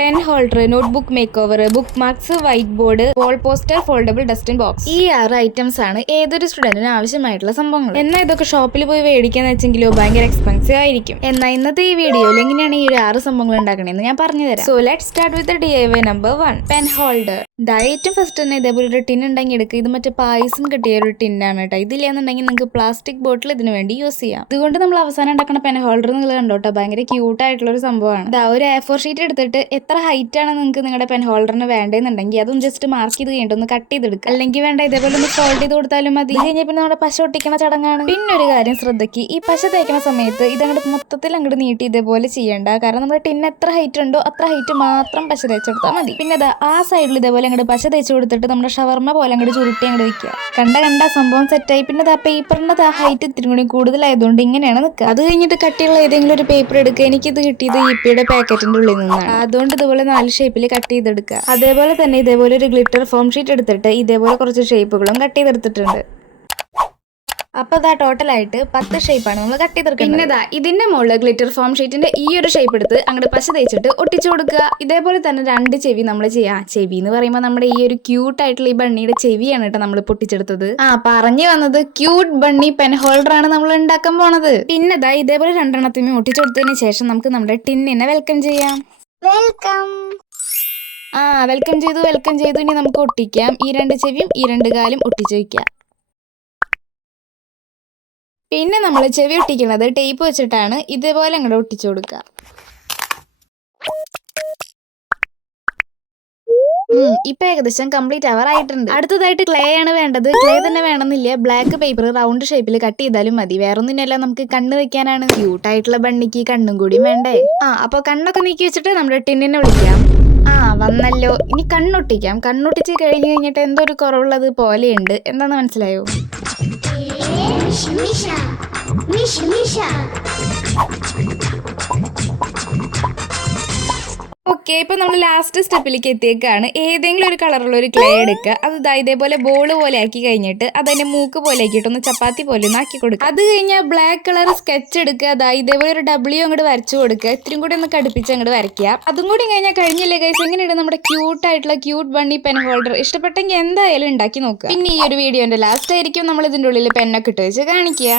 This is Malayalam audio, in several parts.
Pen holder, notebook makeover, bookmarks, whiteboard, wall poster, foldable dustbin box. ഈ 6 ഐറ്റംസ് ആണ് ഏതൊരു സ്റ്റുഡന്റിനും ആവശ്യമായിട്ടുള്ള സംഭവങ്ങൾ. എന്നാൽ ഇതൊക്കെ ഷോപ്പിൽ പോയി മേടിക്കാന്ന് വെച്ചെങ്കിലോ ഭയങ്കര എക്സ്പെൻസീവ് ആയിരിക്കും. എന്നാൽ ഇന്നത്തെ ഈ വീഡിയോയിൽ എങ്ങനെയാണ് ഈ ഒരു 6 സംഭവങ്ങൾ ഉണ്ടാക്കണമെന്ന് ഞാൻ പറഞ്ഞു തരാം. So let start with DIY number 1, pen holder. ഏറ്റവും ഫസ്റ്റ് തന്നെ ഇതേപോലെ ഒരു ടിൻ ഉണ്ടെങ്കിൽ എടുക്കുക. ഇത് മറ്റേ പായസം കിട്ടിയ ഒരു ടിന്നാണ് കേട്ടോ. ഇതില്ലാന്നുണ്ടെങ്കിൽ നിങ്ങൾക്ക് പ്ലാസ്റ്റിക് ബോട്ടിൽ ഇതിന് വേണ്ടി യൂസ് ചെയ്യാം. ഇതുകൊണ്ട് നമ്മൾ അവസാനം ഉണ്ടാക്കുന്ന പെൻ ഹോൾഡർ നിങ്ങൾ കണ്ടോട്ടോ, ഭയങ്കര ക്യൂട്ട് ആയിട്ടുള്ള ഒരു സംഭവമാണ്. ഒരു A4 ഷീറ്റ് എടുത്തിട്ട് എത്ര ഹൈറ്റ് ആണ് നിങ്ങൾക്ക് നിങ്ങളുടെ പെൻ ഹോൾഡറിന് വേണ്ടതെന്നുണ്ടെങ്കിൽ അതും ജസ്റ്റ് മാർക്ക് ചെയ്ത് കഴിഞ്ഞിട്ട് ഒന്ന് കട്ട് ചെയ്തെടുക്കുക. അല്ലെങ്കിൽ വേണ്ട ഇതേപോലെ ഒന്ന് ഫോൾഡ് ചെയ്ത് കൊടുത്താലും മതി. കഴിഞ്ഞാൽ പിന്നെ നമ്മുടെ പശ ഒട്ടിക്കുന്ന ചടങ്ങാണ്. പിന്നെ ഒരു കാര്യം ശ്രദ്ധിക്കുക, ഈ പശ തേക്കുന്ന സമയത്ത് ഇതങ്ങോട്ട് മൊത്തത്തിൽ അങ്ങോട്ട് നീട്ടി ഇതേപോലെ ചെയ്യേണ്ട. കാരണം നമ്മുടെ ടിൻ എത്ര ഹൈറ്റ് ഉണ്ടോ അത്ര ഹൈറ്റ് മാത്രം പശ തേച്ചെടുത്താൽ മതി. പിന്നെ ആ സൈഡിൽ ഇതേപോലെ അങ്ങോട്ട് പശ തേച്ച് കൊടുത്തിട്ട് നമ്മുടെ ഷവർമ്മ പോലെ അങ്ങോട്ട് ചുരുട്ടി അങ്ങോട്ട് വെക്കുക. കണ്ട സംഭവം സെറ്റായി. പിന്നെ പേപ്പറിന്റെ ഹൈറ്റ് ഇത്തിരി കൂടി കൂടുതലായതുകൊണ്ട് ഇങ്ങനെയാണ് നിൽക്കുക. അത് കഴിഞ്ഞിട്ട് കട്ടിയുള്ള ഏതെങ്കിലും ഒരു പേപ്പർ എടുക്കുക. എനിക്കിത് കിട്ടിയത് ഇപ്പിയുടെ പാക്കറ്റിന്റെ ഉള്ളിൽ നിന്നാണ്. അതുകൊണ്ട് ഇതുപോലെ 4 ഷേപ്പിൽ കട്ട് ചെയ്തെടുക്കുക. അതേപോലെ തന്നെ ഇതേപോലെ ഒരു ഗ്ലിറ്റർ ഫോം ഷീറ്റ് എടുത്തിട്ട് ഇതേപോലെ കുറച്ച് ഷേപ്പുകളും കട്ട് ചെയ്തെടുത്തിട്ടുണ്ട്. അപ്പൊ ടോട്ടലായിട്ട് 10 ഷേപ്പാണ് നമ്മൾ കട്ട് ചെയ്തെടുക്കുന്നത്. പിന്നെ ഇതിന്റെ മുകളിൽ ഗ്ലിറ്റർ ഫോം ഷീറ്റിന്റെ ഈ ഒരു ഷേപ്പ് എടുത്ത് അങ്ങോട്ട് പശ തേച്ചിട്ട് ഒട്ടിച്ചു കൊടുക്കുക. ഇതേപോലെ തന്നെ 2 ചെവി നമ്മൾ ചെയ്യാം. ചെവി എന്ന് പറയുമ്പോൾ നമ്മുടെ ഈ ഒരു ക്യൂട്ട് ആയിട്ടുള്ള ഈ ബണ്ണിയുടെ ചെവിയാണ് കേട്ടോ നമ്മൾ പൊട്ടിച്ചെടുത്തത്. പറഞ്ഞു വന്നത് ക്യൂട്ട് ബണ്ണി പെൻ ഹോൾഡർ ആണ് നമ്മൾ ഉണ്ടാക്കാൻ പോണത്. പിന്നെ ഇതേപോലെ 2 എണ്ണത്തിനും ഒട്ടിച്ചു കൊടുത്തതിന് ശേഷം നമുക്ക് നമ്മുടെ ടിന്നിനെ വെൽക്കം ചെയ്യാം. വെൽക്കം ചെയ്തു. ഇനി നമുക്ക് ഒട്ടിക്കാം. ഈ 2 ചെവിയും ഈ 2 കാലും ഒട്ടിച്ചു വയ്ക്കാം. പിന്നെ നമ്മൾ ചെവി ഒട്ടിക്കുന്നത് ടേപ്പ് വെച്ചിട്ടാണ്. ഇതേപോലെ അങ്ങോട്ട് ഒട്ടിച്ചു കൊടുക്കുക. ഇപ്പൊ ഏകദേശം കംപ്ലീറ്റ് ആയിട്ടുണ്ട്. അടുത്തതായിട്ട് ക്ലേ ആണ് വേണ്ടത്. ക്ലേ തന്നെ വേണമെന്നില്ല, ബ്ലാക്ക് പേപ്പർ റൗണ്ട് ഷേപ്പിൽ കട്ട് ചെയ്താലും മതി. വേറൊന്നിനല്ല, നമുക്ക് കണ്ണ് വെക്കാനാണ്. ക്യൂട്ടായിട്ടുള്ള ബണ്ണിക്ക് കണ്ണും കൂടിയും വേണ്ടേ. അപ്പൊ കണ്ണൊക്കെ നീക്കി വെച്ചിട്ട് നമ്മുടെ ടിന്നിനെ വിളിക്കാം. വന്നല്ലോ. ഇനി കണ്ണൊട്ടിക്കാം. കണ്ണൊട്ടിച്ച് കഴിഞ്ഞ് കഴിഞ്ഞിട്ട് എന്തോ ഒരു കുറവുള്ളത് പോലെയുണ്ട്. എന്താന്ന് മനസ്സിലായോ? ഓക്കെ, ഇപ്പൊ നമ്മൾ ലാസ്റ്റ് സ്റ്റെപ്പിലേക്ക് എത്തിയേക്കാണ്. ഏതെങ്കിലും ഒരു കളറുള്ള ഒരു ക്ലേ എടുക്കുക. അത് ഇതേപോലെ ബോൾ പോലെ ആക്കി കഴിഞ്ഞിട്ട് അതിന്റെ മൂക്ക് പോലെ ആക്കിയിട്ട് ഒന്ന് ചപ്പാത്തി പോലെ ഒന്ന് ആക്കി കൊടുക്കുക. അത് കഴിഞ്ഞാൽ ബ്ലാക്ക് കളർ സ്കെച്ച് എടുക്കുക. ഇതേപോലെ ഒരു W അങ്ങോട്ട് വരച്ചു കൊടുക്കുക. ഇത്രയും കൂടി ഒന്ന് കടുപ്പിച്ച് അങ്ങോട്ട് വരയ്ക്കുക. അതും കൂടി കഴിഞ്ഞാൽ കഴിഞ്ഞില്ലേ ഗൈസ്? എങ്ങനെയാണ് നമ്മുടെ ക്യൂട്ട് ആയിട്ടുള്ള ക്യൂട്ട് ബണ്ണി പെൻ ഹോൾഡർ? ഇഷ്ടപ്പെട്ടെങ്കിൽ എന്തായാലും ഉണ്ടാക്കി നോക്കുക. പിന്നെ ഈ ഒരു വീഡിയോന്റെ ലാസ്റ്റ് ആയിരിക്കും നമ്മൾ ഇതിന്റെ ഉള്ളിൽ പെന്നൊക്കെ ഇട്ട് വെച്ച് കാണിക്കുക.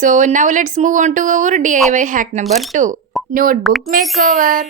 So now let's move on to our DIY hack number 2, notebook makeover.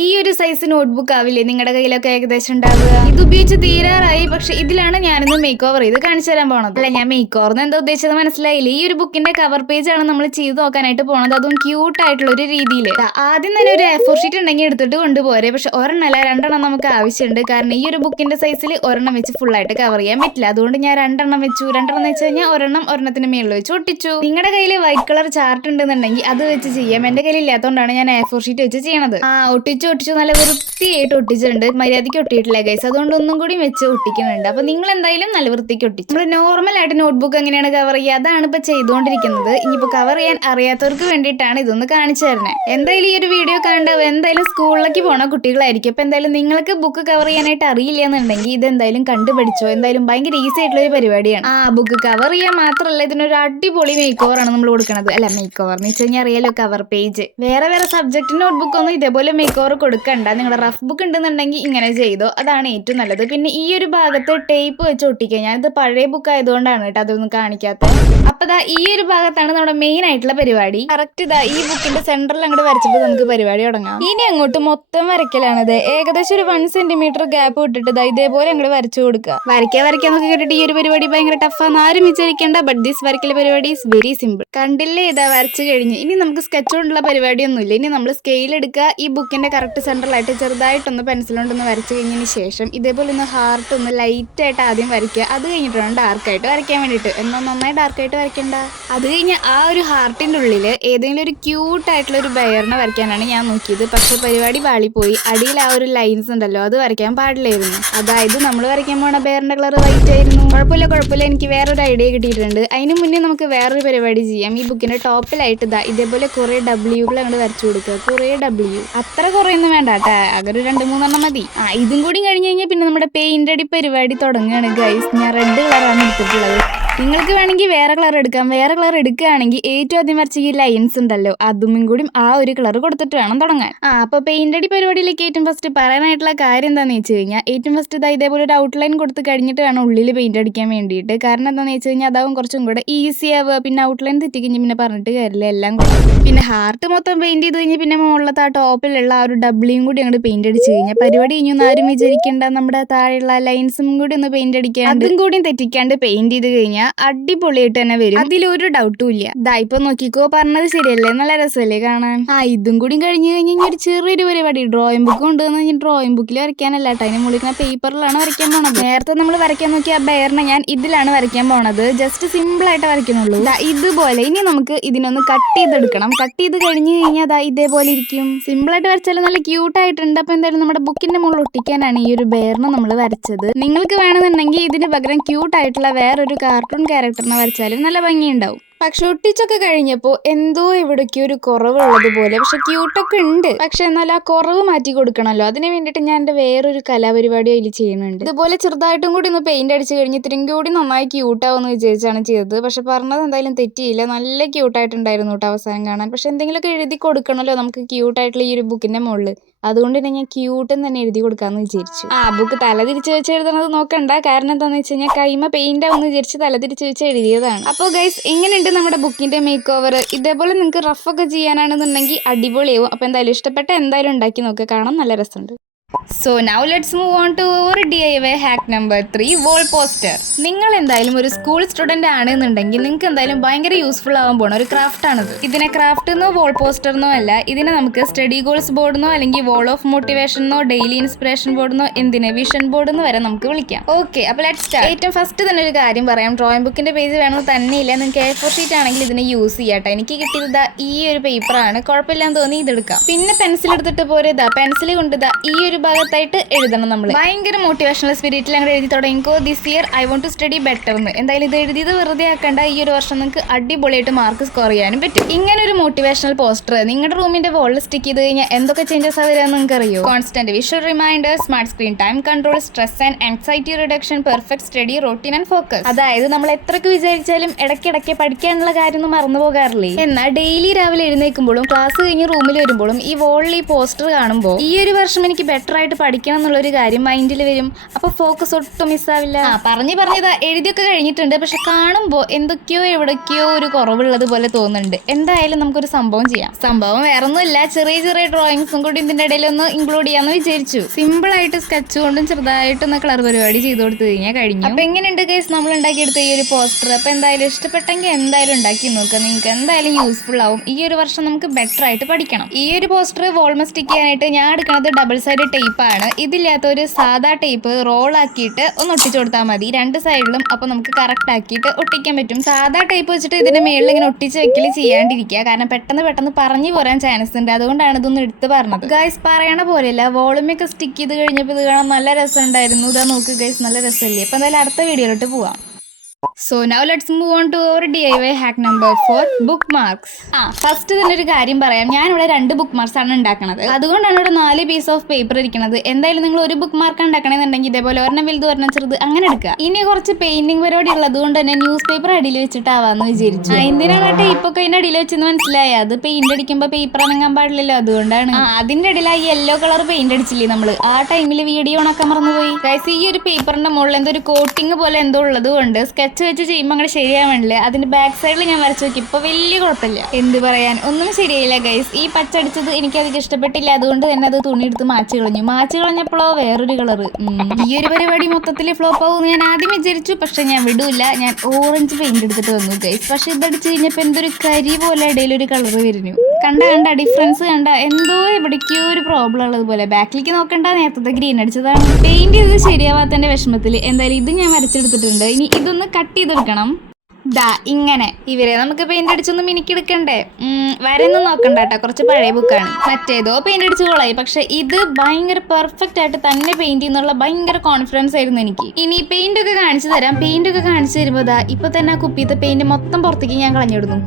ഈ ഒരു സൈസ് നോട്ട്ബുക്ക് ആവില്ലേ നിങ്ങളുടെ കയ്യിലൊക്കെ ഏകദേശം ഉണ്ടാവുക? ഇത് ഉപയോഗിച്ച് തീരാറായി. പക്ഷെ ഇതിലാണ് ഞാനിന്ന് മേക്ക് ഓവർ ചെയ്ത് കാണിച്ചു തരാൻ പോണത്. അല്ല, ഞാൻ മേക്ക് ഓവർ എന്താ ഉദ്ദേശിച്ചത് മനസ്സിലായില്ലേ? ഈ ഒരു ബുക്കിന്റെ കവർ പേജ് ആണ് നമ്മൾ ചെയ്ത് നോക്കാനായിട്ട് പോണത്. അതും ക്യൂട്ട് ആയിട്ടുള്ള ഒരു രീതിയിൽ. ആദ്യം തന്നെ ഒരു A4 ഷീറ്റ് ഉണ്ടെങ്കിൽ എടുത്തിട്ട് കൊണ്ടുപോരെ. പക്ഷെ ഒരെണ്ണല്ല 2 എണ്ണം നമുക്ക് ആവശ്യമുണ്ട്. കാരണം ഈ ഒരു ബുക്കിന്റെ സൈസിൽ ഒരെണ്ണം വെച്ച് ഫുൾ ആയിട്ട് കവർ ചെയ്യാൻ പറ്റില്ല. അതുകൊണ്ട് ഞാൻ 2 എണ്ണം വെച്ചു. 2 എണ്ണം വെച്ച് കഴിഞ്ഞാൽ ഒരെണ്ണത്തിന് മേളിൽ വെച്ച് ഒട്ടിച്ചു. നിങ്ങളുടെ കയ്യിൽ വൈറ്റ് കളർ ചാർട്ട് ഉണ്ടെന്നുണ്ടെങ്കിൽ അത് വെച്ച് ചെയ്യാം. എന്റെ കയ്യിൽ ഇല്ലാത്തതുകൊണ്ടാണ് ഞാൻ A4 ഷീറ്റ് വെച്ച് ചെയ്യണത്. ഒട്ടിച്ചു നല്ല വൃത്തിയായിട്ട് ഒട്ടിച്ചിട്ടുണ്ട്. മര്യാദയ്ക്ക് ഒട്ടിയിട്ടില്ല ഗൈസ്, അതുകൊണ്ട് ഒന്നും കൂടി വെച്ച് ഒട്ടിക്കുന്നുണ്ട്. അപ്പൊ നിങ്ങൾ എന്തായാലും നല്ല വൃത്തിക്ക് ഒട്ടിച്ചു. നമ്മൾ നോർമൽ ആയിട്ട് നോട്ട്ബുക്ക് എങ്ങനെയാണ് കവർ ചെയ്യുക അതാണ് ഇപ്പൊ ചെയ്തുകൊണ്ടിരിക്കുന്നത്. ഇനിയിപ്പോ കവർ ചെയ്യാൻ അറിയാത്തവർക്ക് വേണ്ടിയിട്ടാണ് ഇതൊന്ന് കാണിച്ചു തരുന്നത്. എന്തായാലും ഈ ഒരു വീഡിയോ കണ്ടാവും എന്തായാലും സ്കൂളിലേക്ക് പോണ കുട്ടികളായിരിക്കും. അപ്പൊ എന്തായാലും നിങ്ങൾക്ക് ബുക്ക് കവർ ചെയ്യാനായിട്ട് അറിയില്ല എന്നുണ്ടെങ്കിൽ ഇത് എന്തായാലും കണ്ടുപഠിച്ചോ. എന്തായാലും ഭയങ്കര ഈസി ആയിട്ടുള്ള ഒരു പരിപാടിയാണ്. ബുക്ക് കവർ ചെയ്യാൻ മാത്രമല്ല, ഇതിനൊരു അടിപൊളി മേക്ക് ഓവർ ആണ് നമ്മൾ കൊടുക്കുന്നത്. അല്ല, മേക്ക് ഓവർ എന്ന് വെച്ച് കഴിഞ്ഞാൽ അറിയാലോ, കവർ പേജ്. വേറെ സബ്ജക്ട് നോട്ട്ബുക്ക് ഒന്നും ഇതേപോലെ മേക്ക് ഓവർ കൊടുക്കണ്ട. നിങ്ങളുടെ റഫ് ബുക്ക് ഉണ്ടെന്നുണ്ടെങ്കിൽ ഇങ്ങനെ ചെയ്തോ, അതാണ് ഏറ്റവും നല്ലത്. പിന്നെ ഈ ഒരു ഭാഗത്ത് ടേപ്പ് വെച്ച് ഒട്ടിക്കുക. ഞാനിത് പഴയ ബുക്ക് ആയതുകൊണ്ടാണ് കേട്ടോ അതൊന്നും കാണിക്കാത്തത്. അപ്പൊ ഈ ഒരു ഭാഗത്താണ് നമ്മുടെ മെയിൻ ആയിട്ടുള്ള പരിപാടി. കറക്റ്റ് ഈ ബുക്കിന്റെ സെന്ററിൽ അങ്ങോട്ട് വരച്ചിട്ട് നമുക്ക് പരിപാടി തുടങ്ങാം. ഇനി അങ്ങോട്ട് മൊത്തം വരയ്ക്കലാണിത്. ഏകദേശം ഒരു 1 സെന്റിമീറ്റർ ഗ്യാപ്പ് ഇട്ടിട്ട് ഇതേപോലെ അങ്ങോട്ട് വരച്ചു കൊടുക്കുക. വരയ്ക്കാൻ കേട്ടിട്ട് ഈ ഒരു പരിപാടി ഭയങ്കര ടഫാന്ന് ആരും വിചാരിക്കേണ്ട. ബട്ട് ദിസ് വരയ്ക്കൽ പരിപാടി ഈസ് വെരി സിമ്പിൾ. കണ്ടില്ലേ, വരച്ചു കഴിഞ്ഞ്. ഇനി നമുക്ക് സ്കെച്ച് കൊണ്ടുള്ള പരിപാടിയൊന്നുമില്ല. ഇനി നമ്മൾ സ്കെയിൽ എടുക്കുക. ഈ ബുക്കിന്റെ കറക്റ്റ് സെന്ററിലായിട്ട് ചെറുതായിട്ടൊന്ന് പെൻസിൽ കൊണ്ടൊന്ന് വരച്ചു കഴിഞ്ഞതിന് ശേഷം ഇതേപോലെ ഒന്ന് ഹാർട്ട് ഒന്ന് ലൈറ്റായിട്ട് ആദ്യം വരയ്ക്കുക. അത് കഴിഞ്ഞിട്ടാണ് ഡാർക്കായിട്ട് വരയ്ക്കാൻ വേണ്ടിയിട്ട്. എന്നാൽ നന്നായി ഡാർക്കായിട്ട് വരയ്ക്കണ്ട. അത് കഴിഞ്ഞ് ആ ഒരു ഹാർട്ടിന്റെ ഉള്ളിൽ ഏതെങ്കിലും ഒരു ക്യൂട്ടായിട്ടുള്ള ഒരു ബെയറിനെ വരയ്ക്കാനാണ് ഞാൻ നോക്കിയത്. പക്ഷെ പരിപാടി പാളിപ്പോയി. അടിയിൽ ആ ഒരു ലൈൻസ് ഉണ്ടല്ലോ, അത് വരയ്ക്കാൻ പാടില്ലായിരുന്നു. അതായത് നമ്മൾ വരയ്ക്കാൻ പോണ ബെയറിന്റെ കളർ വൈറ്റ് ആയിരുന്നു. കുഴപ്പമില്ല, എനിക്ക് വേറൊരു ഐഡിയ കിട്ടിയിട്ടുണ്ട്. അതിന് മുന്നേ നമുക്ക് വേറൊരു പരിപാടി ചെയ്യാം. ഈ ബുക്കിന്റെ ടോപ്പിലായിട്ട് ഇതേപോലെ കുറെ Wകൾ അങ്ങോട്ട് വരച്ചു കൊടുക്കുക. കുറെ W, അത്ര കുറേയൊന്നും വേണ്ട കേട്ടാ, അതൊരു 2-3 എണ്ണം മതി. ഇതും കൂടി കഴിഞ്ഞ് കഴിഞ്ഞാൽ പിന്നെ നമ്മുടെ പെയിന്റ് അടി പരിപാടി തുടങ്ങുകയാണ് ഗൈസ്. ഞാൻ റെഡ് കളറാണ് എടുത്തിട്ടുള്ളത്. നിങ്ങൾക്ക് വേണമെങ്കിൽ വേറെ കളർ എടുക്കാം. വേറെ കളർ എടുക്കുകയാണെങ്കിൽ ഏറ്റവും ആദ്യം വരച്ച ഈ ലൈൻസ് ഉണ്ടല്ലോ, അതും കൂടി ആ ഒരു കളർ കൊടുത്തിട്ട് വേണം തുടങ്ങാൻ. അപ്പോൾ പെയിന്റ് അടി പരിപാടിയിലേക്ക് ഏറ്റവും ഫസ്റ്റ് പറയാനായിട്ടുള്ള കാര്യം എന്താണെന്ന് വെച്ച് കഴിഞ്ഞാൽ, ഏറ്റവും ഫസ്റ്റ് ഇതേപോലെ ഒരു ഔട്ട്ലൈൻ കൊടുത്ത് കഴിഞ്ഞിട്ട് വേണം ഉള്ളിൽ പെയിന്റ് അടിക്കാൻ വേണ്ടിയിട്ട്. കാരണം എന്താണെന്ന് വെച്ച് കഴിഞ്ഞാൽ അതാവും കുറച്ചും കൂടെ ഈസി ആവുക. പിന്നെ ഔട്ട്ലൈൻ തെറ്റിക്കഴിഞ്ഞ് പിന്നെ പറഞ്ഞിട്ട് കാര്യമില്ല, എല്ലാം കൂടെ. പിന്നെ ഹാർട്ട് മൊത്തം പെയിന്റ് ചെയ്ത് കഴിഞ്ഞ് പിന്നെ മുകളിലത്തെ ആ ടോപ്പിലുള്ള ആ ഒരു ഡബ്ല്യൂയും കൂടി അങ്ങോട്ട് പെയിന്റ് അടിച്ച് കഴിഞ്ഞാൽ പരിപാടി കഴിഞ്ഞൊന്നും ആരും വിചാരിക്കേണ്ട. നമ്മുടെ താഴെയുള്ള ലൈൻസും കൂടി ഒന്ന് പെയിന്റ് അടിക്കാൻ, അതും കൂടി തെറ്റിക്കാണ്ട് പെയിന്റ് ചെയ്ത് കഴിഞ്ഞാൽ അടിപൊളിയായിട്ട് തന്നെ വരും. അതിലൊരു ഡൗട്ടും ഇല്ല. ഇപ്പൊ നോക്കിക്കോ, പറഞ്ഞത് ശരിയല്ലേ? നല്ല രസമല്ലേ കാണാൻ? ഇതും കൂടി കഴിഞ്ഞ് കഴിഞ്ഞാൽ ഒരു ചെറിയൊരു പരിപാടി, ഡ്രോയിങ് ബുക്ക് കൊണ്ടുവന്ന് ഡ്രോയിങ് ബുക്കിൽ വരയ്ക്കാനല്ല കേട്ടോ, അതിന് മുകളിൽ പേപ്പറിലാണ് വരയ്ക്കാൻ പോണത്. നേരത്തെ നമ്മൾ വരയ്ക്കാൻ നോക്കിയ ആ ബെയറിനെ ഞാൻ ഇതിലാണ് വരയ്ക്കാൻ പോണത്. ജസ്റ്റ് സിമ്പിൾ ആയിട്ട് വരയ്ക്കണുള്ളൂ. ഇതുപോലെ. ഇനി നമുക്ക് ഇതിനൊന്ന് കട്ട് ചെയ്തെടുക്കണം. കട്ട് ചെയ്ത് കഴിഞ്ഞ് കഴിഞ്ഞാൽ ഇതേപോലെ ഇരിക്കും. സിമ്പിൾ ആയിട്ട് വരച്ചാലും നല്ല ക്യൂട്ട് ആയിട്ടുണ്ട്. അപ്പൊ എന്തായാലും നമ്മുടെ ബുക്കിന്റെ മുകളിൽ ഒട്ടിക്കാനാണ് ഈ ഒരു ബെയറിനെ നമ്മൾ വരച്ചത്. നിങ്ങൾക്ക് വേണമെന്നുണ്ടെങ്കിൽ ഇതിന് പകരം ക്യൂട്ട് ആയിട്ടുള്ള വേറൊരു കാർട്ടൂൺ ക്യാരക്ടറിനെ വരച്ചാലും നല്ല ഭംഗിയുണ്ടാവും. പക്ഷെ ഒട്ടിച്ചൊക്കെ കഴിഞ്ഞപ്പോൾ എന്തോ എവിടേക്കോ ഒരു കുറവുള്ളതുപോലെ. പക്ഷെ ക്യൂട്ടൊക്കെ ഉണ്ട്, പക്ഷെ എന്നാൽ ആ കുറവ് മാറ്റി കൊടുക്കണമല്ലോ. അതിന് വേണ്ടിയിട്ട് ഞാൻ എൻ്റെ വേറൊരു കലാപരിപാടി അതിൽ ചെയ്യുന്നുണ്ട്. ഇതുപോലെ ചെറുതായിട്ടും കൂടി ഒന്ന് പെയിന്റ് അടിച്ച് കഴിഞ്ഞ് ഇത്രയും കൂടി നന്നായി ക്യൂട്ടാവുമെന്ന് വിചാരിച്ചാണ് ചെയ്തത്. പക്ഷെ പറഞ്ഞത് എന്തായാലും തെറ്റിയില്ല, നല്ല ക്യൂട്ടായിട്ടുണ്ടായിരുന്നു കേട്ടോ അവസാനം കാണാൻ. പക്ഷെ എന്തെങ്കിലുമൊക്കെ എഴുതി കൊടുക്കണമല്ലോ നമുക്ക് ക്യൂട്ടായിട്ടുള്ള ഈ ഒരു ബുക്കിന്റെ മുകളിൽ. അതുകൊണ്ട് തന്നെ ഞാൻ ക്യൂട്ടെന്ന് തന്നെ എഴുതി കൊടുക്കാമെന്ന് വിചാരിച്ചു. ബുക്ക് തലതിരിച്ച് വെച്ച് എഴുതണത് നോക്കണ്ട. കാരണം എന്താണെന്ന് വെച്ച് കഴിഞ്ഞാൽ കൈമ പെയിന്റ് ആവുമെന്ന് വിചാരിച്ച് തലതിരിച്ച് വെച്ച് എഴുതിയതാണ്. അപ്പോൾ ഗൈസ്, എങ്ങനെയുണ്ട് നമ്മുടെ ബുക്കിന്റെ മേക്ക് ഓവർ? ഇതേപോലെ നിങ്ങൾക്ക് റഫൊക്കെ ചെയ്യാനാണെന്നുണ്ടെങ്കിൽ അടിപൊളിയാവും. അപ്പോൾ എന്തായാലും ഇഷ്ടപ്പെട്ട എന്തായാലും ഉണ്ടാക്കി നോക്കുക, കാണാൻ നല്ല രസമുണ്ട്. So now let's move on to our DIY hack number 3, wall poster. നിങ്ങൾ എന്തായാലും ഒരു സ്കൂൾ സ്റ്റുഡന്റ് ആണെന്നുണ്ടെങ്കിൽ നിങ്ങൾക്ക് എന്തായാലും ഭയങ്കര യൂസ്ഫുൾ ആവാൻ പോണ ഒരു ക്രാഫ്റ്റ് ആണിത്. ഇതിനെ ക്രാഫ്റ്റ് എന്നോ വോൾ പോസ്റ്ററിനോ അല്ല, ഇതിനെ നമുക്ക് സ്റ്റഡി ഗോൾസ് ബോർഡെന്നോ അല്ലെങ്കിൽ വോൾ ഓഫ് മോട്ടിവേഷനോ ഡെയിലി ഇൻസ്പിറേഷൻ ബോർഡെന്നോ എന്തിന് വിഷൻ ബോർഡ് എന്ന് വരെ നമുക്ക് വിളിക്കാം. ഓക്കെ, അപ്പോൾ ലെറ്റ്സ് സ്റ്റാർട്ട്. ഏറ്റവും ഫസ്റ്റ് തന്നെ ഒരു കാര്യം പറയാം, ഡ്രോയിങ് ബുക്കിന്റെ പേജ് വേണമെന്ന് തന്നെയില്ല, നിങ്ങൾക്ക് A4 ഷീറ്റ് ആണെങ്കിൽ ഇതിനെ യൂസ് ചെയ്യാട്ടോ. എനിക്ക് കിട്ടിയത് ഈ ഒരു പേപ്പറാണ്, കുഴപ്പമില്ലാന്ന് തോന്നി ഇതെടുക്കാം. പിന്നെ പെൻസിൽ എടുത്തിട്ട് പോരെ, പെൻസിൽ കൊണ്ട് ഈ ഒരു ഭാഗത്തായിട്ട് എഴുതണം. നമ്മൾ ഭയങ്കര മോട്ടിവേഷണൽ സ്പിരിറ്റിൽ അങ്ങനെ എഴുതി തുടങ്ങിക്കോ, this year I want to study better എന്ന്. എന്തായാലും ഇത് എഴുതിയത് വെറുതെ ആക്കണ്ട, ഈ ഒരു വർഷം നിങ്ങൾക്ക് അടിപൊളിയായിട്ട് മാർക്ക് സ്കോർ ചെയ്യാനും പറ്റും. ഇങ്ങനെ ഒരു മോട്ടിവേഷണൽ പോസ്റ്റർ നിങ്ങളുടെ റൂമിന്റെ വോളിൽ സ്റ്റിക്ക് ചെയ്ത് കഴിഞ്ഞാൽ എന്തൊക്കെ ചേഞ്ചസ് വരാമെന്ന് നിങ്ങൾക്ക് അറിയോ? Constant visual reminder, smart screen time control, stress and anxiety reduction, perfect study routine and focus. അതായത് നമ്മൾ എത്രക്ക് വിചാരിച്ചാലും ഇടയ്ക്കിടയ്ക്ക് പഠിക്കാനുള്ള കാര്യമൊന്നും മറന്നു പോകാറില്ലേ? എന്നാൽ ഡെയിലി രാവിലെ എഴുന്നേൽക്കുമ്പോഴും ക്ലാസ് കഴിഞ്ഞ് റൂമിൽ വരുമ്പോഴും ഈ വോളിൽ ഈ പോസ്റ്റർ കാണുമ്പോൾ ഈ ഒരു വർഷം എനിക്ക് ബെറ്റർ ആയിട്ട് പഠിക്കണം എന്നുള്ളൊരു കാര്യം മൈൻഡിൽ വരും. അപ്പോൾ ഫോക്കസ് ഒട്ടും മിസ്സാവില്ല. പറഞ്ഞതാ എഴുതിയൊക്കെ കഴിഞ്ഞിട്ടുണ്ട്, പക്ഷെ കാണുമ്പോൾ എന്തൊക്കെയോ എവിടേക്കോ ഒരു കുറവുള്ളത് പോലെ തോന്നുന്നുണ്ട്. എന്തായാലും നമുക്കൊരു സംഭവം ചെയ്യാം. സംഭവം വേറൊന്നുമില്ല, ചെറിയ ചെറിയ ഡ്രോയിങ്സും കൂടി ഇതിന്റെ ഇടയിൽ ഒന്ന് ഇൻക്ലൂഡ് ചെയ്യാന്ന് വിചാരിച്ചു. സിമ്പിൾ ആയിട്ട് സ്കെച്ച് കൊണ്ടും ചെറുതായിട്ടൊന്ന് കളർ പരിപാടി ചെയ്ത് കൊടുത്തു കഴിഞ്ഞാൽ കഴിഞ്ഞു. അപ്പൊ എങ്ങനെയുണ്ട് ഗൈസ് നമ്മൾ ഉണ്ടാക്കിയെടുത്ത ഈ ഒരു പോസ്റ്റർ? അപ്പൊ എന്തായാലും ഇഷ്ടപ്പെട്ടെങ്കിൽ എന്തായാലും ഉണ്ടാക്കി നോക്കുക, നിങ്ങൾക്ക് എന്തായാലും യൂസ്ഫുൾ ആവും. ഈ ഒരു വർഷം നമുക്ക് ബെറ്റർ ആയിട്ട് പഠിക്കണം. ഈ ഒരു പോസ്റ്റർ വോൾമ സ്റ്റിക്ക് ചെയ്യാനായിട്ട് ഞാൻ എടുക്കുന്നത് ഡബിൾ സൈഡ് ടേപ്പാണ്. ഇതില്ലാത്ത ഒരു സാധാ ടേപ്പ് റോൾ ആക്കിയിട്ട് ഒന്ന് ഒട്ടിച്ചു കൊടുത്താൽ മതി രണ്ട് സൈഡിലും. അപ്പൊ നമുക്ക് കറക്റ്റ് ആക്കിയിട്ട് ഒട്ടിക്കാൻ പറ്റും. സാധാ ടേപ്പ് വെച്ചിട്ട് ഇതിന്റെ മേളിൽ ഇങ്ങനെ ഒട്ടിച്ച് വെക്കൽ ചെയ്യാണ്ടിരിക്കുക, കാരണം പെട്ടെന്ന് പറഞ്ഞു പോരാൻ ചാൻസ് ഉണ്ട്. അതുകൊണ്ടാണ് ഇതൊന്നും എടുത്ത് പറഞ്ഞത്. ഗൈസ് പറയണ പോലെയല്ല, വോളുമൊക്കെ സ്റ്റിക്ക് ചെയ്ത് കഴിഞ്ഞപ്പോൾ ഇത് കാണാൻ നല്ല രസം ഉണ്ടായിരുന്നു. ഇതാ നോക്ക് ഗൈസ്, നല്ല രസമല്ലേ? അപ്പൊ എന്തായാലും അടുത്ത വീഡിയോയിലോട്ട് പോവാം. So now let's move on to our DIY hack number 4, bookmarks. First തന്നെ ഒരു കാര്യം പറയാം, ഞാൻ ഇവിടെ 2 ബുക്ക് മാർക്സ് ആണ് ഉണ്ടാക്കുന്നത്. അതുകൊണ്ടാണ് ഇവിടെ 4 പീസ് ഓഫ് പേപ്പർ ഇരിക്കുന്നത്. എന്തായാലും നിങ്ങൾ ഒരു ബുക്ക് മാർക്ക് ഉണ്ടാക്കണമെന്നുണ്ടെങ്കിൽ ഇതേപോലെ ഒരെണ്ണം വലുത് ഒരെണ്ണം ചെറുത് അങ്ങനെ എടുക്കുക. ഇനി കുറച്ച് പെയിന്റിംഗ് പരിപാടി ഉള്ളത് കൊണ്ട് തന്നെ ന്യൂസ് പേപ്പർ അടിയിൽ വെച്ചിട്ടാവാന്ന് വിചാരിച്ചു. എന്തിനാണ് ആ ടേപ്പൊക്കെ അതിന്റെ അടിയിൽ വെച്ചെന്ന് മനസ്സിലായി? അത് പെയിന്റ് അടിക്കുമ്പോൾ പേപ്പർ അനങ്ങാൻ പാടില്ലല്ലോ, അതുകൊണ്ടാണ്. അതിന്റെ ഇടയിൽ ആ യെല്ലോ കളർ പെയിന്റ് അടിച്ചില്ലേ നമ്മള്, ആ ടൈമിൽ വീഡിയോ ഉണക്കാൻ മറന്നുപോയി. ഗൈസ്, ഈ ഒരു പേപ്പറിന്റെ മുകളിൽ എന്തോ ഒരു കോട്ടിങ് പോലെ എന്തോ ഉള്ളത് കൊണ്ട് സ്കെച്ച് വെച്ച് ചെയ്യുമ്പോൾ അങ്ങനെ ശരിയാവണില്ല. അതിന്റെ ബാക്ക് സൈഡിൽ ഞാൻ വരച്ചു നോക്കി, ഇപ്പൊ വലിയ കുഴപ്പമില്ല. എന്ത് പറയാൻ, ഒന്നും ശരിയായില്ല ഗൈസ്. ഈ പച്ചടിച്ചത് എനിക്കധികം ഇഷ്ടപ്പെട്ടില്ല, അതുകൊണ്ട് തന്നെ അത് തുണി എടുത്ത് മാച്ച് കളഞ്ഞപ്പോഴോ വേറൊരു കളറ്. ഈ ഒരു പരിപാടി മൊത്തത്തിൽ ഫ്ലോപ്പ് ആവും ഞാൻ ആദ്യം വിചാരിച്ചു, പക്ഷെ ഞാൻ വിടൂല. ഞാൻ ഓറഞ്ച് പെയിന്റ് എടുത്തിട്ട് വന്നു ഗൈസ്. പക്ഷെ ഇതടിച്ച് കഴിഞ്ഞപ്പോ എന്തൊരു കരി പോലെ ഇടയിലൊരു കളർ വരുന്നു. കണ്ട ഡിഫറൻസ് കണ്ട? എന്തോ എവിടേക്കോ ഒരു പ്രോബ്ലം ഉള്ളതുപോലെ. ബാക്കിലേക്ക് നോക്കണ്ട, നേരത്തെ ഗ്രീൻ അടിച്ചതാണ്. പെയിന്റ് ചെയ്ത് ശരിയാവാത്തതിന്റെ വിഷമത്തിൽ എന്തായാലും ഇത് ഞാൻ വരച്ചെടുത്തിട്ടുണ്ട്. ഇനി ഇതൊന്ന് കട്ട് ചെയ്തെടുക്കണം. ഇങ്ങനെ ഇവരെ നമുക്ക് പെയിന്റ് അടിച്ചൊന്നും മിനിക്കെടുക്കണ്ടേ? വരയൊന്നും നോക്കണ്ട കേട്ടോ, കുറച്ച് പഴയ ബുക്കാണ്. മറ്റേതോ പെയിന്റ് അടിച്ചു കൊള്ളായി, പക്ഷെ ഇത് ഭയങ്കര പെർഫെക്റ്റ് ആയിട്ട് തന്നെ പെയിന്റ് ചെയ്യുന്നുള്ള ഭയങ്കര കോൺഫിഡൻസ് ആയിരുന്നു എനിക്ക്. ഇനി പെയിന്റ് ഒക്കെ കാണിച്ചു തരാം. പെയിന്റ് ഒക്കെ കാണിച്ചു തരുമ്പോ ഇപ്പൊ തന്നെ ആ കുപ്പിയത്തെ പെയിന്റ് മൊത്തം പുറത്തേക്ക് ഞാൻ കളഞ്ഞിടുന്നു.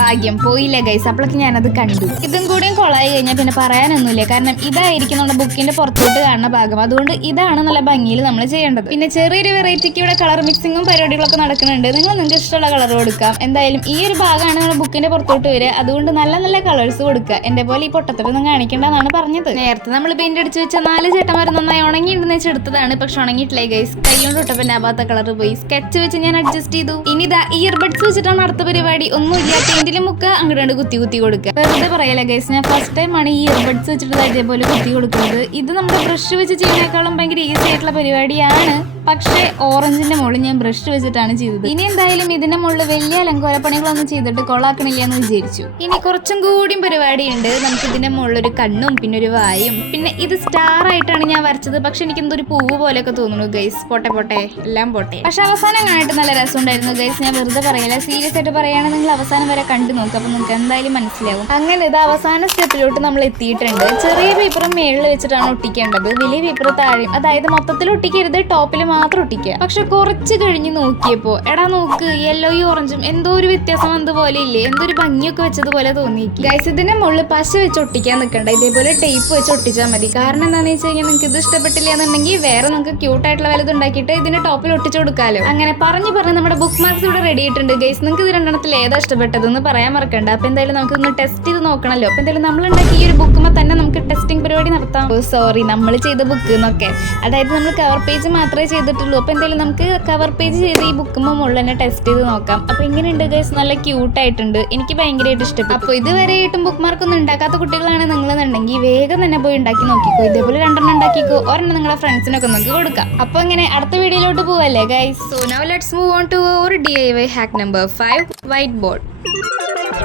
ഭാഗ്യം പോയില്ല ഗൈസ്. അപ്പോഴൊക്കെ ഞാനത് കണ്ടു. ഇതും കൂടിയും കൊളായി കഴിഞ്ഞാൽ പിന്നെ പറയാനൊന്നുമില്ല. കാരണം ഇതായിരിക്കും നമ്മുടെ ബുക്കിന്റെ പുറത്തോട്ട് കാണുന്ന ഭാഗം. അതുകൊണ്ട് ഇതാണ് നല്ല ഭംഗിയിൽ നമ്മൾ ചെയ്യേണ്ടത്. പിന്നെ ചെറിയൊരു വെറൈറ്റിക്ക് ഇവിടെ കളർ മിക്സിങ്ങും പരിപാടികളൊക്കെ നടക്കുന്നുണ്ട്. നിങ്ങൾക്ക് ഇഷ്ടമുള്ള കളർ കൊടുക്കാം. എന്തായാലും ഈ ഒരു ഭാഗമാണ് നമ്മുടെ ബുക്കിന്റെ പുറത്തോട്ട് വരിക. അതുകൊണ്ട് നല്ല നല്ല കളേഴ്സ് കൊടുക്കുക. എന്റെ പോലെ ഈ പൊട്ടത്തൊന്നും കാണിക്കേണ്ടതാണ് പറഞ്ഞത്. നേരത്തെ നമ്മൾ പെയിന്റ് അടിച്ച് വെച്ച 4 ചേട്ടന്മാർ നന്നായി ഉണങ്ങിയിട്ടുണ്ടെന്ന് വെച്ച് എടുത്തതാണ്. പക്ഷെ ഉണങ്ങിയിട്ടില്ലേ ഗൈസ്. കൈ കൊണ്ട് ഇട്ടപ്പോൾ നാബാത്ത കളർ പോയി. സ്കെച്ച് വെച്ച് ഞാൻ അഡ്ജസ്റ്റ് ചെയ്തു. ഇനി ഇതാ ഇയർബഡ്സ് വെച്ചിട്ടാണ് അടുത്ത പരിപാടി. ഒന്നുമില്ല, പെയിന്റിൽ മുക്കുക, അങ്ങോട്ട് കുത്തി കുത്തി കൊടുക്കുക. വെറുതെ പറയല ഗൈസ്, ഞാൻ ഫസ്റ്റ് ടൈം ആണ് ഈ ഇയർബഡ്സ് വെച്ചിട്ട് ഇതേപോലെ കുത്തി കൊടുക്കുന്നത്. ഇത് നമ്മുടെ ബ്രഷ് വെച്ച് ചെയ്യുന്നതിനേക്കാളും ഭയങ്കര ഈസി ആയിട്ടുള്ള പരിപാടിയാണ്. പക്ഷേ ഓറഞ്ചിന്റെ മുകളിൽ ഞാൻ ബ്രഷ് വെച്ചിട്ടാണ് ചെയ്തത്. ഇനി എന്തായാലും ഇതിന്റെ മുകളിൽ വലിയ അലങ്കോലപ്പണികളൊന്നും ചെയ്തിട്ട് കൊളാക്കണില്ല എന്ന് വിചാരിച്ചു. ഇനി കുറച്ചും കൂടിയും പരിപാടിയുണ്ട്. നമുക്ക് ഇതിന്റെ മുകളിൽ ഒരു കണ്ണും പിന്നെ ഒരു വായും. പിന്നെ ഇത് സ്റ്റാർ ആയിട്ടാണ് ഞാൻ വരച്ചത്. പക്ഷെ എനിക്ക് എന്തൊരു പൂവ് പോലെയൊക്കെ തോന്നുന്നു ഗൈസ്. പോട്ടെ പോട്ടെ, എല്ലാം പോട്ടെ. പക്ഷെ അവസാനം കാണാനായിട്ട് നല്ല രസമുണ്ടായിരുന്നു ഗൈസ്. ഞാൻ വെറുതെ പറയില്ല, സീരിയസ് ആയിട്ട് പറയുകയാണെങ്കിൽ നിങ്ങൾ അവസാനം വരെ കണ്ടു നോക്കുക. അപ്പൊ നിങ്ങൾക്ക് എന്തായാലും മനസ്സിലാവും. അങ്ങനെ ഇത് അവസാന സ്റ്റെപ്പിലോട്ട് നമ്മൾ എത്തിയിട്ടുണ്ട്. ചെറിയ പേപ്പറും മേളിൽ വെച്ചിട്ടാണ് ഒട്ടിക്കേണ്ടത്, വലിയ പേപ്പർ താഴെ. അതായത് മൊത്തത്തിൽ ഒട്ടിക്കരുത്, ടോപ്പിൽ മാത്രം ഒട്ടിക്കുക. പക്ഷെ കുറച്ച് കഴിഞ്ഞ് നോക്കിയപ്പോ എടാ നോക്ക്, യെല്ലോയും ഓറഞ്ചും എന്തോ ഒരു വ്യത്യാസം വന്നതുപോലെ ഇല്ലേ, എന്തോ ഒരു ഭംഗിയൊക്കെ വെച്ചതുപോലെ തോന്നി ഗൈസ്. ഇതിന്റെ മുകളിൽ പശ വെച്ച് ഒട്ടിക്കാൻ നിൽക്കണ്ട, ഇതേപോലെ ടേപ്പ് വെച്ച് ഒട്ടിച്ചാൽ മതി. കാരണം എന്താണെന്ന് വെച്ച് കഴിഞ്ഞാൽ നിങ്ങൾക്ക് ഇത് ഇഷ്ടപ്പെട്ടില്ല എന്നുണ്ടെങ്കിൽ വേറെ നമുക്ക് ക്യൂട്ടായിട്ടുള്ള വലുത് ഉണ്ടാക്കിയിട്ട് ഇതിന്റെ ടോപ്പിൽ ഒട്ടിച്ചു കൊടുക്കാലോ. അങ്ങനെ പറഞ്ഞു നമ്മുടെ ബുക്ക് മാർക്സ് ഇവിടെ റെഡി ആയിട്ടുണ്ട് ഗൈസ്. നിങ്ങൾക്ക് ഇത് രണ്ടെണ്ണത്തിൽ ഏതാ ഇഷ്ടപ്പെട്ടതെന്ന് പറയാൻ മറക്കണ്ട. അപ്പൊ എന്തായാലും നമുക്ക് ഒന്ന് ടെസ്റ്റ് ചെയ്ത് നോക്കണല്ലോ. അപ്പൊ എന്തായാലും നമ്മൾ ഉണ്ടാക്കിയ ഈ ഒരു ബുക്കുമ്പോൾ തന്നെ നമുക്ക് ടെസ്റ്റിംഗ് പരിപാടി നടത്താം. സോറി, നമ്മൾ ചെയ്ത ബുക്ക് എന്നൊക്കെ, അതായത് നമ്മൾ കവർ പേജ് മാത്രമേ ചെയ്തിട്ടുള്ളൂ. അപ്പൊ എന്തായാലും നമുക്ക് കവർ പേജ് ചെയ്ത് ഈ ബുക്കുമ്പോൾ മുകളിൽ തന്നെ ടെസ്റ്റ് ചെയ്ത് നോക്കാം. അപ്പൊ എങ്ങനെയുണ്ട് ഗൈസ്? നല്ല ക്യൂട്ടായിട്ടുണ്ട്, എനിക്ക് ഭയങ്കരമായിട്ട് ഇഷ്ടപ്പെട്ടു. അപ്പൊ ഇതുവരെയായിട്ടും ബുക്ക് മാർക്ക് ഒന്നും ഉണ്ടാക്കാത്ത കുട്ടികളാണ് നിങ്ങളെന്നുണ്ടെങ്കിൽ വേഗം തന്നെ പോയി ഉണ്ടാക്കി നോക്കിക്കോ. ഇതേപോലെ 2 ഉണ്ടാക്കിക്കോ. ഒരെണ്ണം നിങ്ങളുടെ ഫ്രണ്ട്സിനൊക്കെ നമുക്ക് കൊടുക്കാം. അപ്പൊ ഇങ്ങനെ അടുത്ത വീഡിയോയിലോട്ട് പോവല്ലേ guys. So now let's move on to our DIY hack number 5, whiteboard.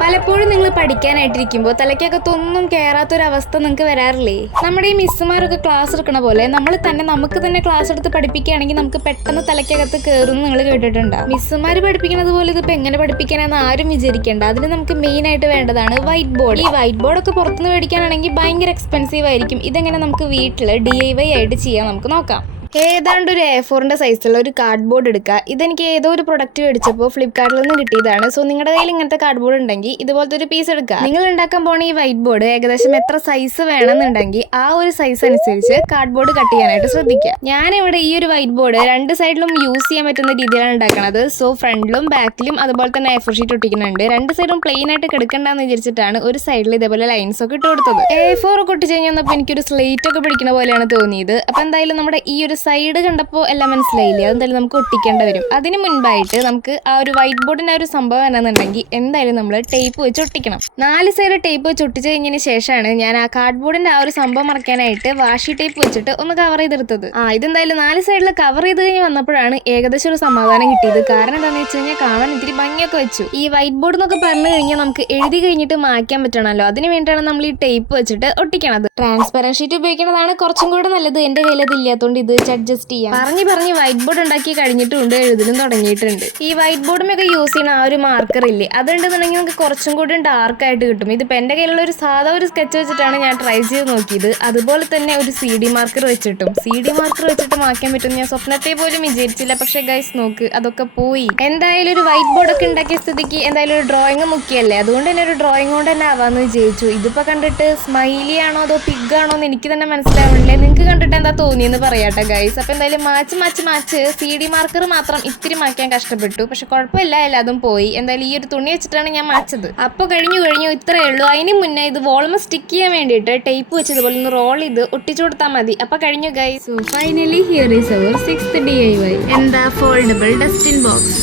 പലപ്പോഴും നിങ്ങൾ പഠിക്കാനായിട്ടിരിക്കുമ്പോൾ തലയ്ക്കകത്തൊന്നും കയറാത്തൊരവസ്ഥ നിങ്ങൾക്ക് വരാറില്ലേ? നമ്മുടെ ഈ മിസ്സുമാരൊക്കെ ക്ലാസ് എടുക്കണ പോലെ നമുക്ക് തന്നെ ക്ലാസ് എടുത്ത് പഠിപ്പിക്കുകയാണെങ്കിൽ നമുക്ക് പെട്ടെന്ന് തലയ്ക്കകത്ത് കയറുമെന്ന് നിങ്ങൾ കേട്ടിട്ടുണ്ടോ? മിസ്സുമാർ പഠിപ്പിക്കുന്നത് പോലെ ഇതിപ്പോൾ എങ്ങനെ പഠിപ്പിക്കാനാണെന്ന് ആരും വിചാരിക്കേണ്ട. അതിന് നമുക്ക് മെയിൻ ആയിട്ട് വേണ്ടതാണ് വൈറ്റ് ബോർഡ്. ഈ വൈറ്റ് ബോർഡൊക്കെ പുറത്തുനിന്ന് മേടിക്കാനാണെങ്കിൽ ഭയങ്കര എക്സ്പെൻസീവ് ആയിരിക്കും. ഇതെങ്ങനെ നമുക്ക് വീട്ടിൽ DIY ആയിട്ട് ചെയ്യാൻ നമുക്ക് നോക്കാം. ഏതാണ്ട് ഒരു A4 സൈസുള്ള ഒരു കാർഡ് ബോർഡ് എടുക്കുക. ഇതെനിക്ക് ഏതോ ഒരു പ്രൊഡക്റ്റ് മേടിച്ചപ്പോൾ ഫ്ലിപ്കാർട്ടിൽ നിന്ന് കിട്ടിയതാണ്. സോ നിങ്ങളുടെ കയ്യിൽ ഇങ്ങനത്തെ കാർഡ് ബോർഡ് ഉണ്ടെങ്കിൽ ഇതുപോലത്തെ ഒരു പീസ് എടുക്കുക. നിങ്ങൾ ഉണ്ടാക്കാൻ പോണ ഈ വൈറ്റ് ബോർഡ് ഏകദേശം എത്ര സൈസ് വേണമെന്നുണ്ടെങ്കിൽ ആ ഒരു സൈസ് അനുസരിച്ച് കാർഡ് ബോർഡ് കട്ട് ചെയ്യാനായിട്ട് ശ്രദ്ധിക്കുക. ഞാനിവിടെ ഈ ഒരു വൈറ്റ് ബോർഡ് 2 സൈഡിലും യൂസ് ചെയ്യാൻ പറ്റുന്ന രീതിയിലാണ് ഉണ്ടാക്കുന്നത്. സോ ഫ്രണ്ടിലും ബാക്കിലും അതുപോലെ തന്നെ A4 ഷീറ്റ് ഒട്ടിക്കുന്നുണ്ട്. 2 സൈഡും പ്ലെയിൻ ആയിട്ട് കിടക്കണ്ടെന്ന് വിചാരിച്ചിട്ടാണ് ഒരു സൈഡിൽ ഇതേപോലെ ലൈൻസ് ഒക്കെ ഇട്ട് കൊടുത്തത്. A4 ഒക്കെ ഒട്ടിച്ച് കഴിഞ്ഞപ്പോൾ എനിക്കൊരു സ്ലേറ്റ് ഒക്കെ പിടിക്കുന്ന പോലെയാണ് തോന്നിയത്. അപ്പൊ എന്തായാലും നമ്മുടെ ഈ ഒരു സൈഡ് കണ്ടപ്പോൾ എല്ലാം മനസ്സിലായില്ലേ? അതെന്തായാലും നമുക്ക് ഒട്ടിക്കേണ്ട വരും. അതിന് മുൻപായിട്ട് നമുക്ക് ആ ഒരു വൈറ്റ് ബോർഡിന്റെ ഒരു സംഭവം എന്താണെന്നുണ്ടെങ്കിൽ എന്തായാലും നമ്മൾ ടേപ്പ് വെച്ച് ഒട്ടിക്കണം. 4 സൈഡ് ടേപ്പ് വെച്ച് ഒട്ടിച്ച് കഴിഞ്ഞതിന് ശേഷമാണ് ഞാൻ ആ കാർഡ് ബോർഡിന്റെ ആ ഒരു സംഭവം മറക്കാനായിട്ട് വാഷി ടേപ്പ് വെച്ചിട്ട് ഒന്ന് കവർ ചെയ്തെടുത്തത്. ഇതെന്തായാലും 4 സൈഡിൽ കവർ ചെയ്ത് കഴിഞ്ഞ് വന്നപ്പോഴാണ് ഏകദേശം ഒരു സമാധാനം കിട്ടിയത്. കാരണം എന്താണെന്ന് വെച്ച് കഴിഞ്ഞാൽ കാണാൻ ഇത്തിരി ഭംഗിയൊക്കെ വെച്ചു. ഈ വൈറ്റ് ബോർഡ് എന്നൊക്കെ പറഞ്ഞു കഴിഞ്ഞാൽ നമുക്ക് എഴുതി കഴിഞ്ഞിട്ട് മായ്ക്കാൻ പറ്റണമല്ലോ. അതിന് വേണ്ടിയിട്ടാണ് നമ്മൾ ഈ ടേപ്പ് വെച്ചിട്ട് ഒട്ടിക്കണത്. ട്രാൻസ്പെറൻറ്റ് ഷീറ്റ് ഉപയോഗിക്കുന്നതാണ് കുറച്ചും കൂടെ നല്ലത്. എന്റെ കയ്യിൽ അത് ഇല്ലാത്തതുകൊണ്ട് ഇത് വെച്ച് അഡ്ജസ്റ്റ് പറഞ്ഞ് വൈറ്റ് ബോർഡ് ഉണ്ടാക്കി കഴിഞ്ഞിട്ടുണ്ട്, എഴുതലും തുടങ്ങിയിട്ടുണ്ട്. ഈ വൈറ്റ് ബോർഡുമൊക്കെ യൂസ് ചെയ്യുന്ന ആ ഒരു മാർക്കർ ഇല്ലേ, അതുണ്ടെന്നുണ്ടെങ്കിൽ നമുക്ക് കുറച്ചും കൂടി ഡാർക്ക് ആയിട്ട് കിട്ടും. ഇതിപ്പോൾ എൻ്റെ കയ്യിലുള്ള ഒരു സാധാ ഒരു സ്കെച്ച് വെച്ചിട്ടാണ് ഞാൻ ട്രൈ ചെയ്ത് നോക്കിയത്. അതുപോലെ തന്നെ ഒരു CD മാർക്കർ വെച്ചിട്ടും മായ്ക്കാൻ പറ്റും ഞാൻ സ്വപ്നത്തെ പോലും വിചാരിച്ചില്ല. പക്ഷേ ഗൈസ് നോക്ക്, അതൊക്കെ പോയി. എന്തായാലും ഒരു വൈറ്റ് ബോർഡ് ഒക്കെ ഉണ്ടാക്കിയ സ്ഥിതിക്ക് എന്തായാലും ഒരു ഡ്രോയിങ് മുക്കിയല്ലേ, അതുകൊണ്ട് തന്നെ ഒരു ഡ്രോയിങ് കൊണ്ട് തന്നെ ആവാന്ന് വിചാരിച്ചു. ഇതിപ്പോൾ കണ്ടിട്ട് സ്മൈലി ആണോ അതോ പിഗ് ആണോ എന്ന് എനിക്ക് തന്നെ മനസ്സിലാവണില്ലേ. നിങ്ങൾക്ക് കണ്ടിട്ട് എന്താ തോന്നിയെന്ന് പറയാട്ടെ ഗൈസ്. അപ്പം എന്തായാലും മാച്ച് CD മാർക്കർ മാത്രം ഇത്തിരി മായ്ക്കാൻ കഷ്ടപ്പെട്ടു. പക്ഷെ കുഴപ്പമില്ല, എല്ലാതും പോയി. എന്തായാലും ഈ ഒരു തുണി വെച്ചിട്ടാണ് ഞാൻ മാച്ചത്. അപ്പോൾ കഴിഞ്ഞു ഇത്രയേ ഉള്ളൂ. അതിന് മുന്നേ ഇത് വോളുമ സ്റ്റിക്ക് ചെയ്യാൻ വേണ്ടിയിട്ട് ടേപ്പ് വെച്ചതുപോലെ ഒന്ന് റോൾ ചെയ്ത് ഒട്ടിച്ചു കൊടുത്താൽ മതി. അപ്പോൾ കഴിഞ്ഞു guys. So finally here is our 6th DIY. എന്താ ഫോൾഡബിൾ ഡസ്റ്റ്ബിൻ ബോക്സ്.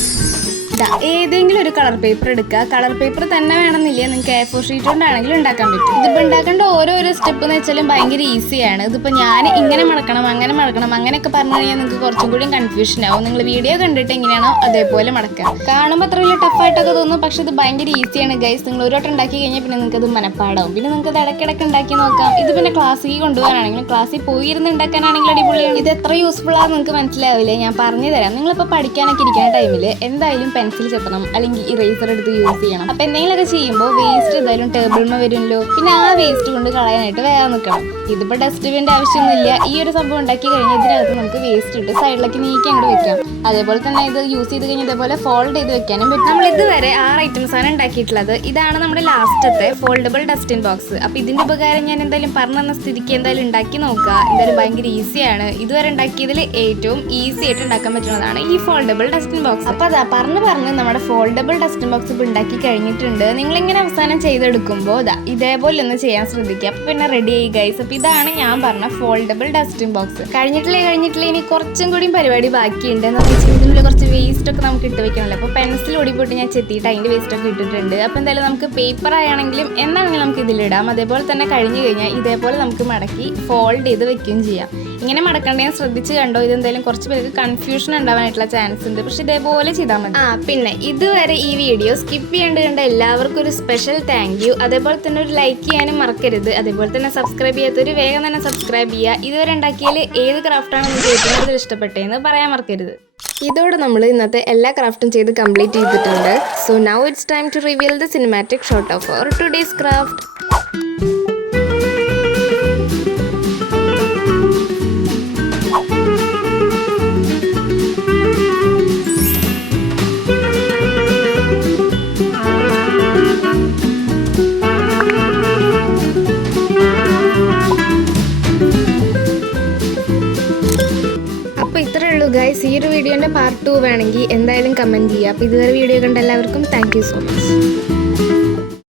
ഏതെങ്കിലും ഒരു കളർ പേപ്പർ എടുക്കുക. കളർ പേപ്പർ തന്നെ വേണമെന്നില്ല, നിങ്ങൾക്ക് A4 ഷീറ്റ് കൊണ്ടാണെങ്കിലും ഉണ്ടാക്കാൻ പറ്റും. ഇതിപ്പോൾ ഉണ്ടാക്കേണ്ട ഓരോരോ സ്റ്റെപ്പ് എന്ന് വെച്ചാലും ഭയങ്കര ഈസിയാണ്. ഇതിപ്പോൾ ഞാൻ ഇങ്ങനെ മടക്കണം അങ്ങനെയൊക്കെ പറഞ്ഞു കഴിഞ്ഞാൽ നിങ്ങൾക്ക് കുറച്ചും കൂടി കൺഫ്യൂഷൻ ആവും. നിങ്ങൾ വീഡിയോ കണ്ടിട്ട് എങ്ങനെയാണോ അതേപോലെ മടക്കാം. കാണുമ്പോൾ അത്ര വലിയ ടഫായിട്ടൊക്കെ തോന്നും, പക്ഷെ ഇത് ഭയങ്കര ഈസിയാണ് ഗൈസ്. നിങ്ങൾ ഒരു വട്ടം ഉണ്ടാക്കി കഴിഞ്ഞാൽ പിന്നെ നിങ്ങൾക്ക് അത് മനപ്പാടാവും. പിന്നെ നിങ്ങൾക്ക് അത് ഇടയ്ക്കിടയ്ക്ക് ഉണ്ടാക്കി നോക്കാം. ഇത് പിന്നെ ക്ലാസ്സിൽ കൊണ്ടുപോകാനാണെങ്കിലും ക്ലാസ്സിൽ പോയിരുന്ന് ഉണ്ടാക്കാനാണെങ്കിലും അടിപൊളിയാണ്. ഇത് എത്ര യൂസ്ഫുൾ ആണെന്ന് നിങ്ങൾക്ക് മനസ്സിലാവില്ലേ, ഞാൻ പറഞ്ഞു തരാം. നിങ്ങളിപ്പോൾ പഠിക്കാനൊക്കെ ഇരിക്കുന്ന ടൈമിൽ എന്തായാലും പെൻസിൽ ചെത്തണം, അല്ലെങ്കിൽ ഇറേസർ എടുത്ത് യൂസ് ചെയ്യണം. അപ്പോൾ എന്തെങ്കിലുമൊക്കെ ചെയ്യുമ്പോൾ വേസ്റ്റ് എന്തായാലും ടേബിളിൽ വരുമല്ലോ, പിന്നെ ആ വേസ്റ്റ് കൊണ്ട് കളയാനായിട്ട് വേറെ നിൽക്കണം. ഇതിപ്പോൾ ഡസ്റ്റ്ബിൻ്റെ ആവശ്യമൊന്നുമില്ല. ഈ ഒരു സംഭവം ഉണ്ടാക്കി കഴിഞ്ഞാൽ ഇതിനകത്ത് നമുക്ക് വേസ്റ്റ് ഇട്ട് സൈഡിലേക്ക് നീക്കി അങ്ങോട്ട് വെക്കാം. അതേപോലെ തന്നെ ഇത് യൂസ് ചെയ്ത് കഴിഞ്ഞാൽ ഇതേപോലെ ഫോൾഡ് ചെയ്ത് വെക്കാനും പറ്റും. നമ്മൾ ഇതുവരെ 6 items ആണ് ഉണ്ടാക്കിയിട്ടുള്ളത്. ഇതാണ് നമ്മുടെ ലാസ്റ്റത്തെ ഫോൾഡബിൾ ഡസ്റ്റ്ബിൻ ബോക്സ്. അപ്പോൾ ഇതിൻ്റെ ഉപകാരം ഞാൻ എന്തായാലും പറഞ്ഞു തന്ന സ്ഥിതിക്ക് എന്തായാലും ഉണ്ടാക്കി നോക്കുക. എന്തായാലും ഭയങ്കര ഈസിയാണ്. ഇതുവരെ ഉണ്ടാക്കിയതിൽ ഏറ്റവും ഈസി ആയിട്ട് ഉണ്ടാക്കാൻ പറ്റുന്നതാണ് ഈ ഫോൾഡബിൾ ഡസ്റ്റ്ബിൻ ബോക്സ്. അപ്പോൾ അതാ പറഞ്ഞ് നമ്മുടെ ഫോൾഡബിൾ ഡസ്റ്റ്ബിൻ ബോക്സ് ഇപ്പോൾ ഉണ്ടാക്കി കഴിഞ്ഞിട്ടുണ്ട്. നിങ്ങളിങ്ങനെ അവസാനം ചെയ്തെടുക്കുമ്പോൾ ഇതേപോലെ ഒന്ന് ചെയ്യാൻ ശ്രദ്ധിക്കുക. അപ്പോൾ പിന്നെ റെഡി ആയി ഗൈസ്. അപ്പോൾ ഇതാണ് ഞാൻ പറഞ്ഞ ഫോൾഡബിൾ ഡസ്റ്റ്ബിൻ ബോക്സ്. കഴിഞ്ഞിട്ടില്ല ഇനി കുറച്ചും കൂടി പരിപാടി ബാക്കിയുണ്ട്. എന്ന് വെച്ചാൽ ഇതിനുള്ള കുറച്ച് വേസ്റ്റ് ഒക്കെ നമുക്ക് ഇട്ട് വെക്കണമല്ലോ. അപ്പോൾ പെൻസിൽ ഓടിപ്പോയിട്ട് ഞാൻ ചെത്തിയിട്ട് അതിൻ്റെ വേസ്റ്റ് ഒക്കെ ഇട്ടിട്ടുണ്ട്. അപ്പോൾ എന്തായാലും നമുക്ക് പേപ്പർ ആണെങ്കിലും എന്താണെങ്കിലും നമുക്ക് ഇതിലിടാം. അതേപോലെ തന്നെ കഴിഞ്ഞ് കഴിഞ്ഞാൽ ഇതേപോലെ നമുക്ക് മടക്കി ഫോൾഡ് ചെയ്ത് വെക്കുകയും ചെയ്യാം. ഇങ്ങനെ മടക്കേണ്ടത് ശ്രദ്ധിച്ച് കണ്ടോ. ഇതെന്തായാലും കുറച്ച് പേർക്ക് കൺഫ്യൂഷൻ ഉണ്ടാവാനായിട്ടുള്ള ചാൻസ് ഉണ്ട്. പക്ഷെ ഇതേപോലെ ചെയ്താൽ മതി. പിന്നെ ഇതുവരെ ഈ വീഡിയോ സ്കിപ്പ് ചെയ്യേണ്ടി കണ്ട എല്ലാവർക്കും ഒരു സ്പെഷ്യൽ താങ്ക് യു. അതേപോലെ തന്നെ ഒരു ലൈക്ക് ചെയ്യാനും മറക്കരുത്. അതേപോലെ തന്നെ സബ്സ്ക്രൈബ് ചെയ്യാത്തൊരു വേഗം തന്നെ സബ്സ്ക്രൈബ് ചെയ്യുക. ഇതുവരെ ഉണ്ടാക്കിയതിൽ ഏത് ക്രാഫ്റ്റാണ് നിങ്ങൾക്ക് ഏറ്റവും കൂടുതൽ ഇഷ്ടപ്പെട്ടതെന്ന് പറയാൻ മറക്കരുത്. ഇതോടെ നമ്മൾ ഇന്നത്തെ എല്ലാ ക്രാഫ്റ്റും ചെയ്ത് കംപ്ലീറ്റ് ചെയ്തിട്ടുണ്ട്. So now it's time to reveal the cinematic shot of our today's craft. ഇത്രയേ ഉള്ളൂ ഗൈസ്. ഈ ഒരു വീഡിയോൻ്റെ പാർട്ട് 2 വേണമെങ്കിൽ എന്തായാലും കമൻറ്റ് ചെയ്യുക. അപ്പോൾ ഇതുവരെ വീഡിയോ കണ്ട എല്ലാവർക്കും താങ്ക് യു സോ മച്ച്.